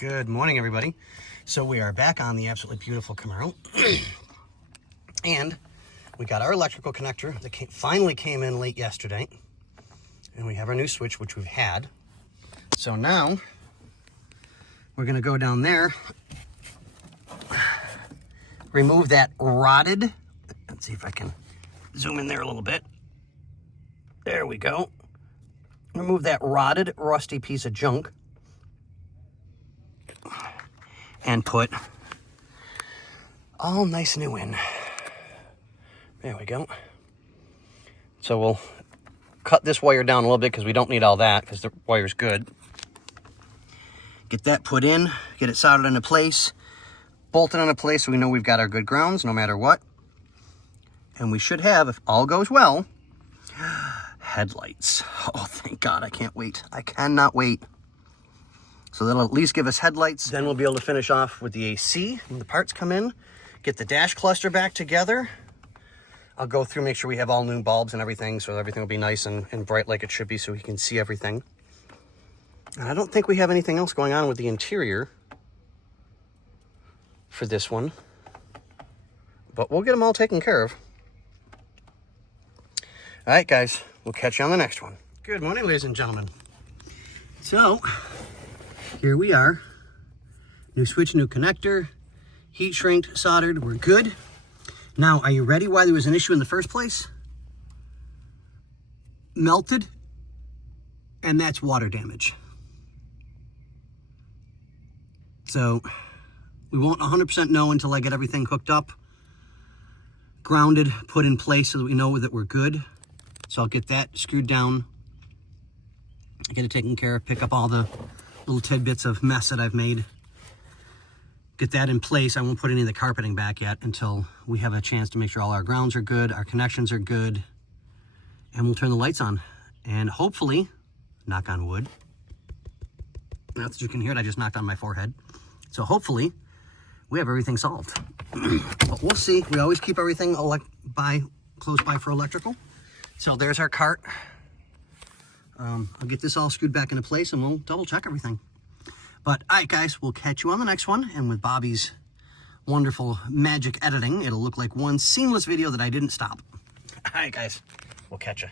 Good morning, everybody. So we are back on the absolutely beautiful Camaro. And we got our electrical connector that finally came in late yesterday. And we have our new switch, which we've had. So now we're going to go down there, remove that rotted, let's see if I can zoom in there a little bit. There we go. Remove that rotted, rusty piece of junk and put all nice new in. There we go. So we'll cut this wire down a little bit because we don't need all that because the wire's good. Get that put in, get it soldered into place, bolted into place so we know we've got our good grounds no matter what. And we should have, if all goes well, headlights. Oh, thank God, I can't wait. I cannot wait. So that'll at least give us headlights. Then we'll be able to finish off with the AC when the parts come in, get the dash cluster back together. I'll go through, make sure we have all new bulbs and everything, so everything will be nice and bright like it should be so we can see everything. And I don't think we have anything else going on with the interior for this one, but we'll get them all taken care of. All right, guys, we'll catch you on the next one. Good morning, ladies and gentlemen. So, here we are. New switch, new connector, heat shrinked, soldered, we're good. Now, are you ready why there was an issue in the first place? Melted, and that's water damage. So, we won't 100% know until I get everything hooked up, grounded, put in place so that we know that we're good. So I'll get that screwed down, get it taken care of, pick up all the little tidbits of mess that I've made. Get that in place. I won't put any of the carpeting back yet until we have a chance to make sure all our grounds are good, our connections are good, and we'll turn the lights on. And hopefully, knock on wood, that's what you can hear it, I just knocked on my forehead. So hopefully, we have everything solved. But we'll see. We always keep everything close by for electrical. So there's our cart. I'll get this all screwed back into place and we'll double check everything. But all right, guys, we'll catch you on the next one. And with Bobby's wonderful magic editing, it'll look like one seamless video that I didn't stop. All right, guys, we'll catch you.